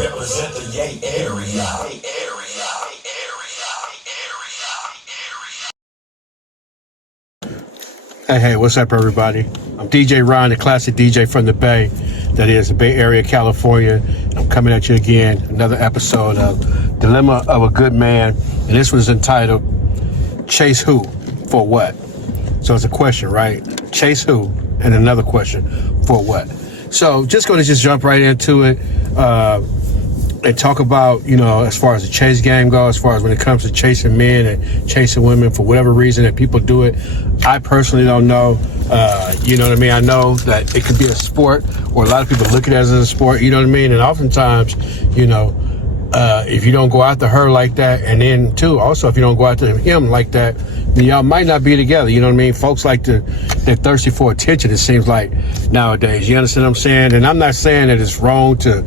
Represent the Yay area. Hey, what's up, everybody? I'm DjRon, the classic DJ from the Bay, that is the Bay Area, California. I'm coming at you again, another episode of Dilemma of a Good Man, and this one's entitled, Chase Who for What? So it's a question, right? Chase who, and another question, for what? So just going to jump right into it and talk about, as far as the chase game goes, as far as when it comes to chasing men and chasing women for whatever reason that people do it. I personally don't know. You know what I mean? I know that it could be a sport, or a lot of people look at it as a sport, you know what I mean? And oftentimes, if you don't go after her like that, and then too, also if you don't go after him like that, then y'all might not be together, you know what I mean? Folks they're thirsty for attention, it seems like, nowadays. You understand what I'm saying? And I'm not saying that it's wrong to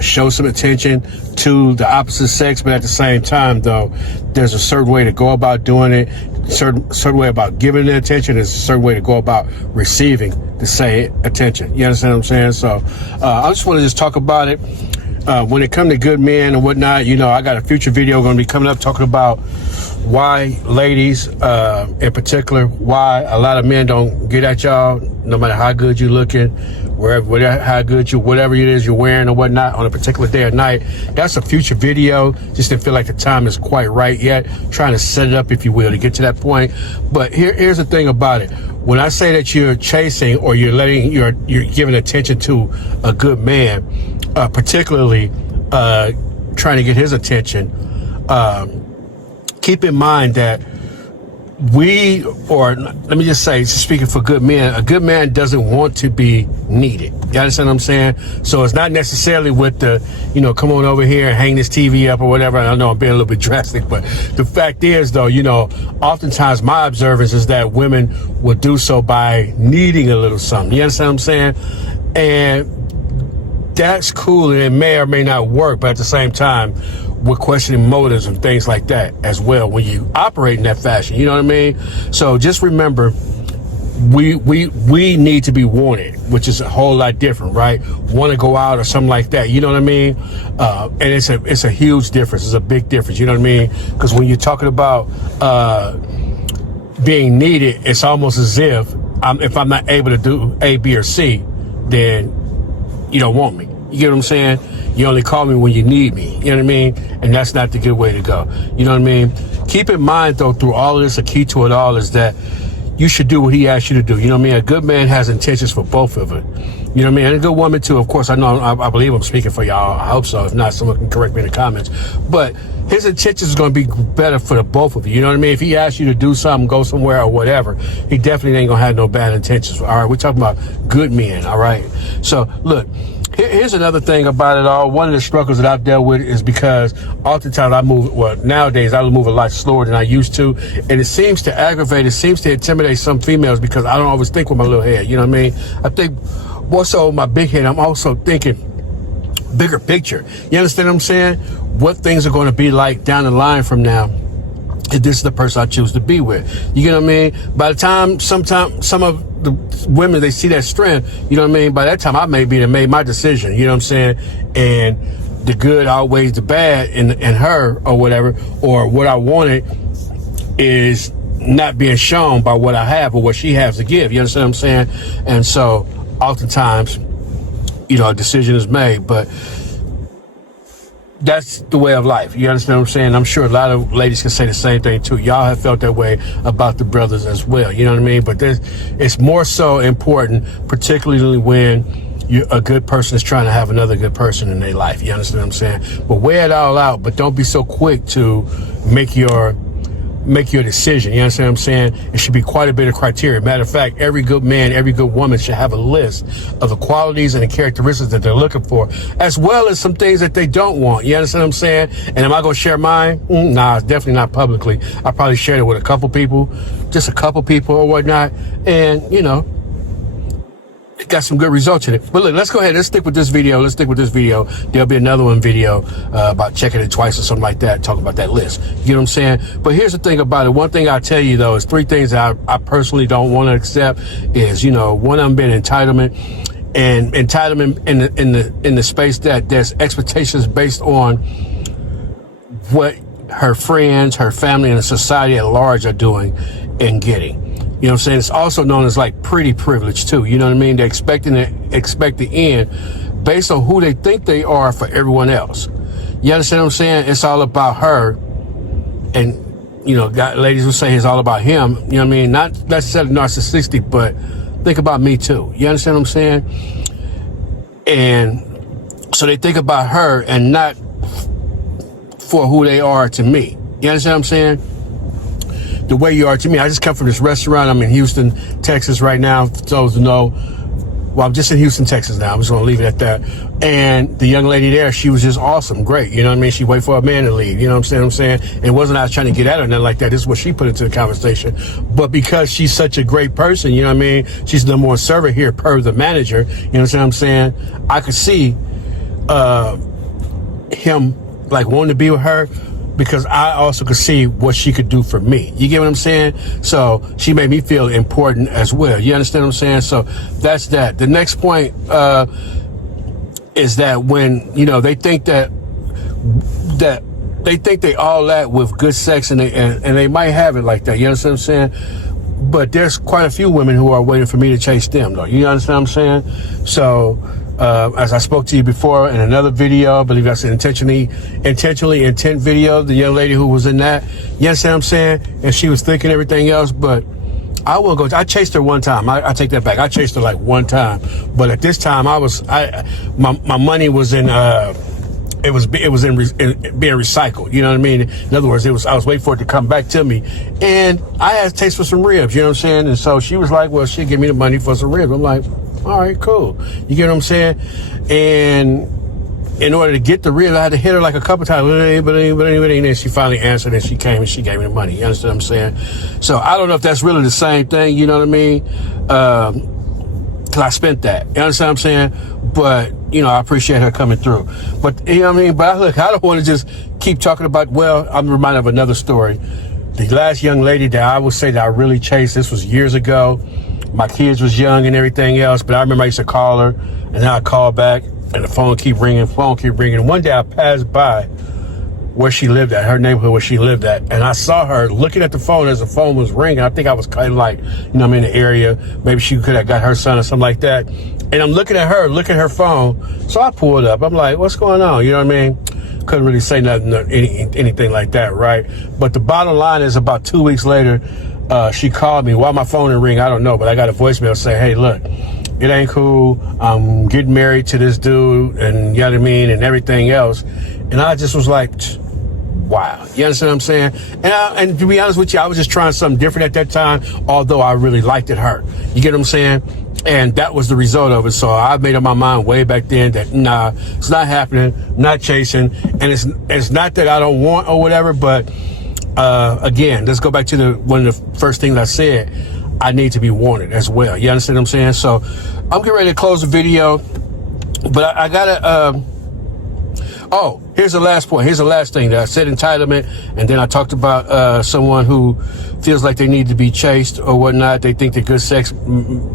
show some attention to the opposite sex, but at the same time, though, there's a certain way to go about doing it, certain way about giving the attention, there's a certain way to go about receiving the same attention. You understand what I'm saying? So I just want to talk about it. When it comes to good men and whatnot, I got a future video going to be coming up talking about why ladies, in particular, why a lot of men don't get at y'all, no matter how good you're looking, how good whatever it is you're wearing or whatnot on a particular day or night. That's a future video. Just didn't feel like the time is quite right yet. Trying to set it up, if you will, to get to that point. But here's the thing about it. When I say that you're chasing or you're giving attention to a good man, particularly trying to get his attention, keep in mind that let me just say, speaking for good men, a good man doesn't want to be needed. You understand what I'm saying? So it's not necessarily with the, come on over here and hang this TV up or whatever. I know I'm being a little bit drastic, but the fact is, though, oftentimes my observance is that women will do so by needing a little something. You understand what I'm saying? And that's cool, and it may or may not work, but at the same time, we're questioning motives and things like that as well when you operate in that fashion. You know what I mean? So just remember, we need to be wanted, which is a whole lot different, right? Want to go out or something like that. You know what I mean? And it's a huge difference. It's a big difference. You know what I mean? Because when you're talking about being needed, it's almost as if I'm not able to do A, B, or C, then you don't want me. You get what I'm saying? You only call me when you need me. You know what I mean? And that's not the good way to go. You know what I mean? Keep in mind, though, through all of this, a key to it all is that you should do what he asks you to do. You know what I mean? A good man has intentions for both of it. You know what I mean? And a good woman, too. Of course, I believe I'm speaking for y'all. I hope so. If not, someone can correct me in the comments. But his intentions is going to be better for the both of you. You know what I mean? If he asks you to do something, go somewhere or whatever, he definitely ain't going to have no bad intentions. All right? We're talking about good men. All right? So, look. Here's another thing about it all. One of the struggles that I've dealt with is because oftentimes nowadays I move a lot slower than I used to. And it seems to intimidate some females because I don't always think with my little head. You know what I mean? I think more so with my big head, I'm also thinking bigger picture. You understand what I'm saying? What things are going to be like down the line from now if this is the person I choose to be with. You get what I mean? By the time, some of the women, they see that strength, you know what I mean? By that time, I may be made my decision, you know what I'm saying? And the good outweighs the bad in her or whatever, or what I wanted is not being shown by what I have or what she has to give. You understand what I'm saying? And so oftentimes, a decision is made, but that's the way of life. You understand what I'm saying? I'm sure a lot of ladies can say the same thing too. Y'all have felt that way about the brothers as well. You know what I mean? But it's more so important, particularly when a good person is trying to have another good person in their life. You understand what I'm saying? But weigh it all out, but don't be so quick to make your decision. You understand what I'm saying? It should be quite a bit of criteria. Matter of fact, every good man, every good woman should have a list of the qualities and the characteristics that they're looking for, as well as some things that they don't want. You understand what I'm saying? And am I going to share mine? Nah, definitely not publicly. I probably shared it with a couple people or whatnot. And, it got some good results in it. But look, let's go ahead. Let's stick with this video. There'll be another video about checking it twice or something like that, talking about that list. You know what I'm saying? But here's the thing about it. One thing I'll tell you, though, is three things that I personally don't want to accept is, one of them being entitlement. and entitlement in the space that there's expectations based on what her friends, her family, and the society at large are doing and getting. You know what I'm saying? It's also known as like pretty privilege too. You know what I mean? They expect the end based on who they think they are for everyone else. You understand what I'm saying? It's all about her, and ladies will say it's all about him. You know what I mean? Not necessarily narcissistic, but think about me too. You understand what I'm saying? And so they think about her and not for who they are to me. You understand what I'm saying? The way you are to me. I just come from this restaurant. I'm in Houston, Texas right now. For those who know, well, I'm just in Houston, Texas now. I'm just going to leave it at that. And the young lady there, she was just awesome. Great. You know what I mean? She waited for a man to leave. You know what I'm saying? And it wasn't I was trying to get at her or nothing like that. This is what she put into the conversation. But because she's such a great person, you know what I mean? She's the number one server here per the manager. You know what I'm saying? I could see him like wanting to be with her, because I also could see what she could do for me. You get what I'm saying? So she made me feel important as well. You understand what I'm saying? So that's that. The next point is that when, they think that they think they all that with good sex, and they might have it like that. You understand what I'm saying? But there's quite a few women who are waiting for me to chase them, though. You understand what I'm saying? So as I spoke to you before in another video, I believe that's an intentionally intent video, the young lady who was in that, you understand what I'm saying? And she was thinking everything else, but I chased her one time. I take that back. I chased her like one time, but at this time my money was in, it was in being recycled. You know what I mean? In other words, I was waiting for it to come back to me, and I had a taste for some ribs. You know what I'm saying? And so she was like, well, she'll give me the money for some ribs. I'm like, all right, cool. You get what I'm saying? And in order to get the ribs, I had to hit her like a couple times. And then she finally answered, and she came and she gave me the money. You understand what I'm saying? So I don't know if that's really the same thing. You know what I mean? Cause I spent that. You understand what I'm saying? But I appreciate her coming through. But you know what I mean? But look, I don't want to just keep talking about. Well, I'm reminded of another story. The last young lady that I would say that I really chased. This was years ago. My kids was young and everything else, but I remember I used to call her, and then I call back, and the phone keep ringing. And one day I passed by where she lived at, her neighborhood where she lived at, and I saw her looking at the phone as the phone was ringing. I think I was kind of like, I'm in the area. Maybe she could have got her son or something like that. And I'm looking at her phone. So I pulled up. I'm like, what's going on? You know what I mean? Couldn't really say nothing, anything like that, right? But the bottom line is, about 2 weeks later, she called me. Why my phone didn't ring, I don't know, but I got a voicemail saying, hey, look, it ain't cool. I'm getting married to this dude, and you know what I mean, and everything else. And I just was like, wow. You understand what I'm saying? And to be honest with you, I was just trying something different at that time, although I really liked it her. You get what I'm saying? And that was the result of it. So I made up my mind way back then that, nah, it's not happening, not chasing. And it's not that I don't want or whatever, but again, let's go back to one of the first things I said. I need to be wanted as well. You understand what I'm saying? So I'm getting ready to close the video, but I gotta, here's the last point. Here's the last thing that I said: entitlement. And then I talked about someone who feels like they need to be chased or whatnot. They think that good sex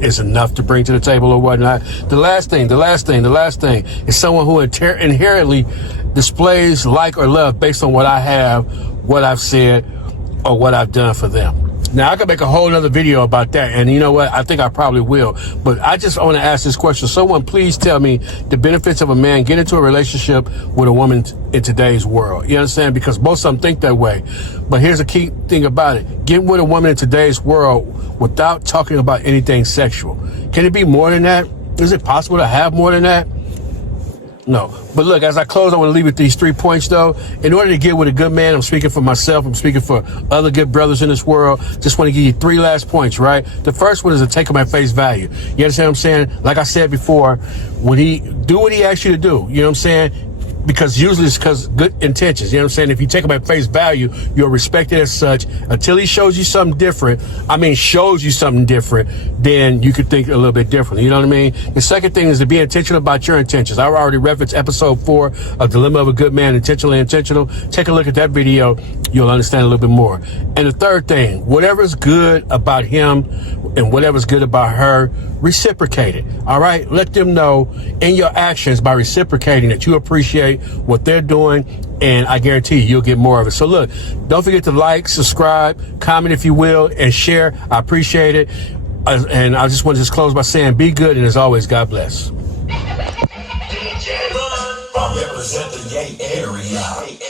is enough to bring to the table or whatnot. The last thing is someone who inherently displays like or love based on what I have, what I've said, or what I've done for them. Now, I could make a whole other video about that, and you know what? I think I probably will. But I just want to ask this question. Someone please tell me the benefits of a man getting into a relationship with a woman in today's world. You understand? Because most of them think that way. But here's the key thing about it. Getting with a woman in today's world without talking about anything sexual. Can it be more than that? Is it possible to have more than that? No. But look, as I close, I want to leave with these 3 points, though. In order to get with a good man, I'm speaking for myself, I'm speaking for other good brothers in this world. Just want to give you 3 last points, right? The first one is to take him at face value. You understand what I'm saying? Like I said before, when he do what he asks you to do, you know what I'm saying? because usually it's because good intentions. You know what I'm saying? If you take him at face value, you'll respect it as such. Until he shows you something different, then you could think a little bit differently. You know what I mean? The second thing is to be intentional about your intentions. I've already referenced episode 4 of Dilemma of a Good Man, Intentionally Intentional. Take a look at that video. You'll understand a little bit more. And the third thing, whatever's good about him and whatever's good about her, reciprocate it. All right? Let them know in your actions by reciprocating that you appreciate what they're doing, and I guarantee you'll get more of it. So look, don't forget to like, subscribe, comment if you will, and share. I appreciate it. And I just want to close by saying be good, and as always, God bless. Represent the gay area.